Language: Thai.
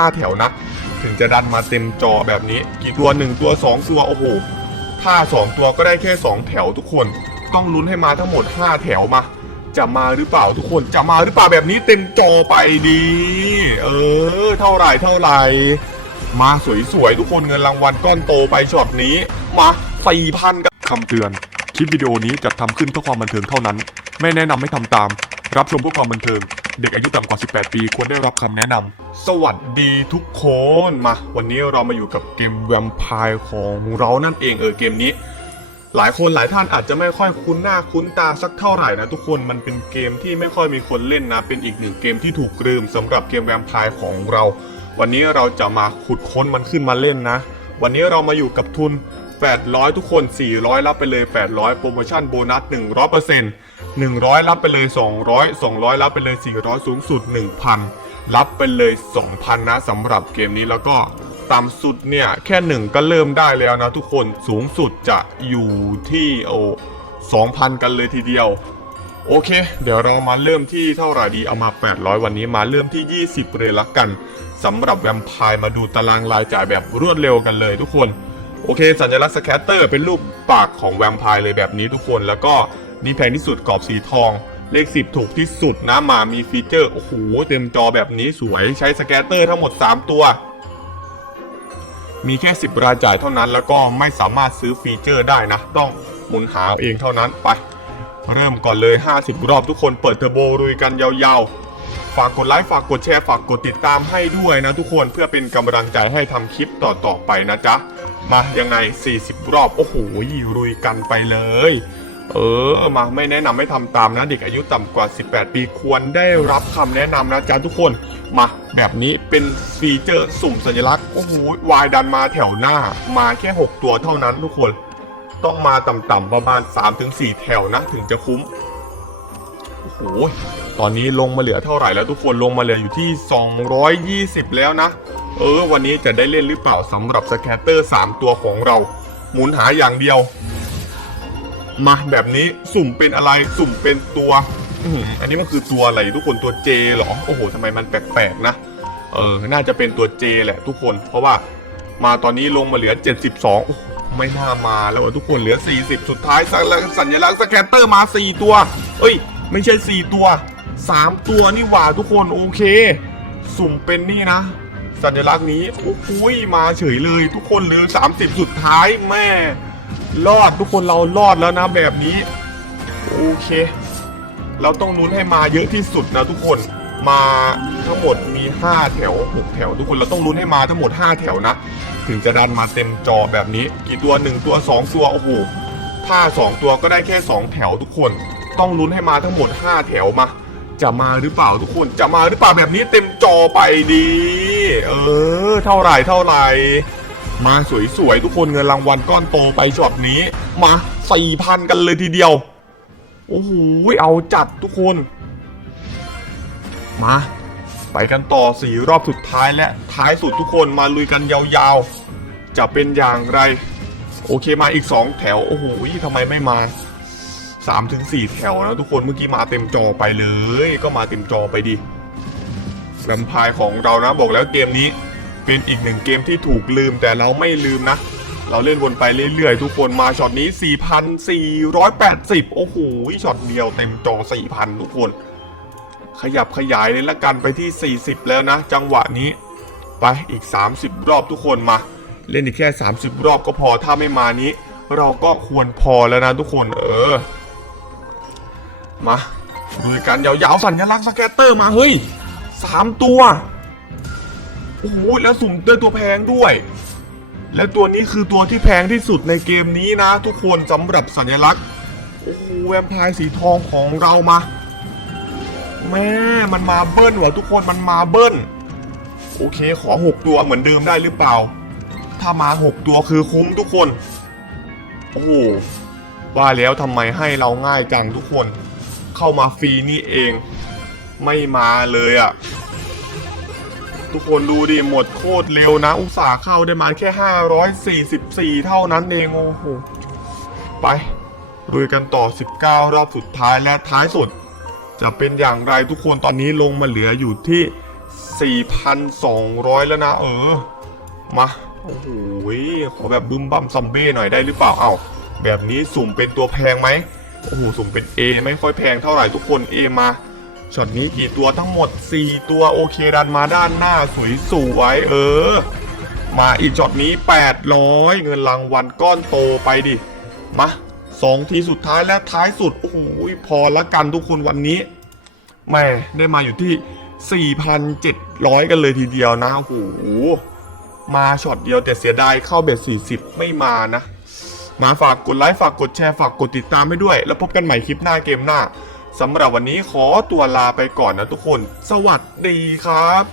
5 แถวนะ ถึงจะดันมาเต็มจอแบบนี้ กี่ตัว 1 ตัว 2 ตัว โอ้โหถ้า 2 ตัวก็ได้แค่ 2 แถวทุกคน ต้องลุ้นให้มาทั้งหมด 5 แถวมา จะมาหรือเปล่าทุกคนจะมาหรือเปล่าแบบนี้เต็มจอไปดี เออ เท่าไหร่เท่าไหร่มาสวยๆ ทุกคนเงินรางวัลก้อนโตไปช็อตนี้ มาสี่พันคำเตือน คลิปวิดีโอนี้จัดทำขึ้นเพื่อความบันเทิงเท่านั้น ไม่แนะนำให้ทำตาม รับชมเพื่อความบันเทิง เด็กอายุต่ำกว่า 18 ปี ควรได้รับคำแนะนำ สวัสดีทุกคนมา วันนี้เรามาอยู่กับเกมแวมไพร์ของเรานั่นเองเออเกมนี้ หลายคนหลายท่านอาจจะไม่ค่อยคุ้นหน้าคุ้นตาสักเท่าไหร่นะทุกคนมันเป็นเกมที่ไม่ค่อยมีคนเล่นนะ เป็นอีกหนึ่งเกมที่ถูกลืมสำหรับเกมแวมไพร์ของเรา วันนี้เราจะมาขุดค้นมันขึ้นมาเล่นนะ วันนี้เรามาอยู่กับทุน 800 ทุกคน 400 รับไปเลย 800 โปรโมชั่นโบนัส 100% 100 รับไปเลย 200 200 รับไปเลย 400 สูงสุด 1,000 รับไปเลย 2,000 นะสำหรับเกมนี้แล้วก็ต่ำสุดเนี่ยแค่หนึ่งก็เริ่มได้แล้วนะทุกคนสูงสุดจะอยู่ที่โอ2,000 กันเลยทีเดียว โอเค เดี๋ยวเรามาเริ่มที่เท่าไหร่ดีเอามา 800 วันนี้มาเริ่มที่ 20 เลยละกันสำหรับแวมไพร์มาดูตารางรายจ่ายแบบรวดเร็วกันเลยทุกคน โอเค สัญลักษณ์สแคตเตอร์เป็นรูปปากของแวมไพร์เลยแบบนี้ทุกคนแล้วก็นี่แพงที่สุดกรอบสีทอง เลข 10 ถูกที่สุดนะมามีฟีเจอร์ โอ้โห เต็มจอแบบนี้สวยใช้สแกตเตอร์ทั้งหมด 3 ตัว มีแค่ 10 รายจ่ายเท่านั้น แล้วก็ไม่สามารถซื้อฟีเจอร์ได้นะ ต้องหมุนหาเองเท่านั้นไป เริ่มก่อนเลย 50 รอบทุกคนเปิดเทอร์โบรุยกันยาวๆ ฝากกดไลค์ฝากกดแชร์ฝากกดติดตามให้ด้วยนะทุกคนเพื่อเป็นกำลังใจให้ทำคลิปต่อๆไปนะจ๊ะ มายังไง 40 รอบ โอ้โหรุยกันไปเลย เออ มาไม่แนะนำให้ทำตามนะ เด็กอายุต่ำกว่า 18 ปีควรได้รับคำแนะนำนะจ๊ะทุกคน มาแบบนี้เป็นฟีเจอร์สุ่มสัญลักษณ์ โอ้โหวายดันมาแถวหน้า มาแค่ 6 ตัวเท่านั้นทุกคน ต้องมาต่ำๆประมาณ 3-4 แถวนะ ถึงจะคุ้ม โอ้โห ตอนนี้ลงมาเหลือเท่าไหร่แล้วทุกคนลงมาเหลืออยู่ที่ 220 แล้วนะ เออ วันนี้จะได้เล่นหรือเปล่าสำหรับสแคตเตอร์3ตัวของเรา หมุนหาอย่างเดียว มาแบบนี้สุ่มเป็นอะไรสุ่มเป็นตัวอันนี้มันคือตัวอะไรทุกคนตัวเจเหรอ โอ้โหทำไมมันแปลกๆนะ เออ น่าจะเป็นตัวเจแหละทุกคน เพราะว่ามาตอนนี้ลงมาเหลือ 72อไม่น่ามาแล้วทุกคนเหลือ 40 สุดท้ายสัญลักษณ์สัญลักษณ์สแกตเตอร์มา 4 ตัว เอ้ย ไม่ใช่ 4 ตัว 3 ตัวนี่หว่าทุกคนโอเค สุ่มเป็นนี่นะ สัญลักษณ์นี้โอ้โหมาเฉยเลยทุกคนเหลือ30สุดท้ายแม่ รอดทุกคนเรารอดแล้วนะแบบนี้ โอเค เราต้องนุ้นให้มาเยอะที่สุดนะทุกคนมาทั้งหมดมี 5 แถว 6 แถว ทุกคนเราต้องลุ้นให้มาทั้งหมด 5 แถวนะ ถึงจะดันมาเต็มจอแบบนี้ กี่ตัว 1 ตัว 2 ตัวโอ้โหถ้า 2 ตัวก็ได้แค่ 2 แถวทุกคน ต้องลุ้นให้มาทั้งหมด 5 แถวมา จะมาหรือเปล่าทุกคนจะมาหรือเปล่าแบบนี้เต็มจอไปดี เออ เท่าไหร่เท่าไหร่มาสวยๆทุกคนเงินรางวัลก้อนโตไปช็อตนี้ มาสี่พันกันเลยทีเดียว โอ้โหเอาจัดทุกคน มา ไปกันต่อสี่รอบสุดท้ายและท้ายสุดทุกคนมาลุยกันยาวๆ จะเป็นอย่างไร โอเคมาอีก2แถว โอ้โหทำไมไม่มา 3ถึง4แถวนะทุกคนเมื่อกี้มาเต็มจอไปเลย ก็มาเต็มจอไปดิแวมไพร์ของเรานะบอกแล้วเกมนี้ เป็นอีกหนึ่งเกมที่ถูกลืมแต่เราไม่ลืมนะ เราเล่นวนไปเรื่อยๆ ทุกคนมาช็อตนี้ 4,480 โอ้โหช็อตเดียวเต็มจอ 4,000 ทุกคน ขยับขยายเลยละกันไปที่ 40 แล้วนะ จังหวะนี้ ไปอีก 30 รอบทุกคนมา เล่นอีกแค่ 30 รอบก็พอถ้าไม่มานี้ เราก็ควรพอแล้วนะทุกคนเออ มาดูกันยาวๆสัญลักษณ์สแกตเตอร์มาเฮ้ยสามตัวโอ้โหแล้วสุ่มด้วยตัวแพงด้วย และตัวนี้คือตัวที่แพงที่สุดในเกมนี้นะ ทุกคนสำหรับสัญลักษณ์โอ้โหแวมไพร์สีทองของเรามาแม่มันมาเบิ้ลว่ะทุกคนมันมาเบิ้ลโอเคขอ6ตัวเหมือนเดิมได้หรือเปล่า ถ้ามา6ตัวคือคุ้มทุกคน โอ้ว่าแล้วทำไมให้เราง่ายจังทุกคน เข้ามาฟรีนี่เอง ไม่มาเลยอะ่ะ ทุกคนดูดิ หมดโคตรเร็วนะ อุตส่าห์เข้าได้มาแค่ 544 เท่านั้นเอง โอ้โห ไปลุยกันต่อ 19 รอบสุดท้ายและท้ายสุด จะเป็นอย่างไรทุกคนตอนนี้ลงมาเหลืออยู่ที่ 4,200 แล้วนะ เออ มาโอ้โหขอแบบบึ้มบัมซัมเบ้หน่อยได้หรือเปล่า เอาแบบนี้สุ่มเป็นตัวแพงไหม โอ้โหสุ่มเป็น A ไม่ค่อยแพงเท่าไหร่ทุกคน A มาช็อตนี้กี่ตัวทั้งหมด 4 ตัวโอเคดันมาด้านหน้าสวยสวยเออ มาอีกช็อตนี้ 800 เงินรางวัลก้อนโตไปดิ มาสองทีสุดท้ายและท้ายสุด โอ้โหพอละกันทุกคนวันนี้แม่ได้มาอยู่ที่ 4,700 กันเลยทีเดียวนะโอ้โหมาช็อตเดียวแต่เสียดายเข้าเบ็ด40 ไม่มานะ มาฝากกดไลค์ฝากกดแชร์ฝากกดติดตามให้ด้วย แล้วพบกันใหม่คลิปหน้าเกมหน้าสำหรับวันนี้ขอตัวลาไปก่อนนะทุกคน สวัสดีครับ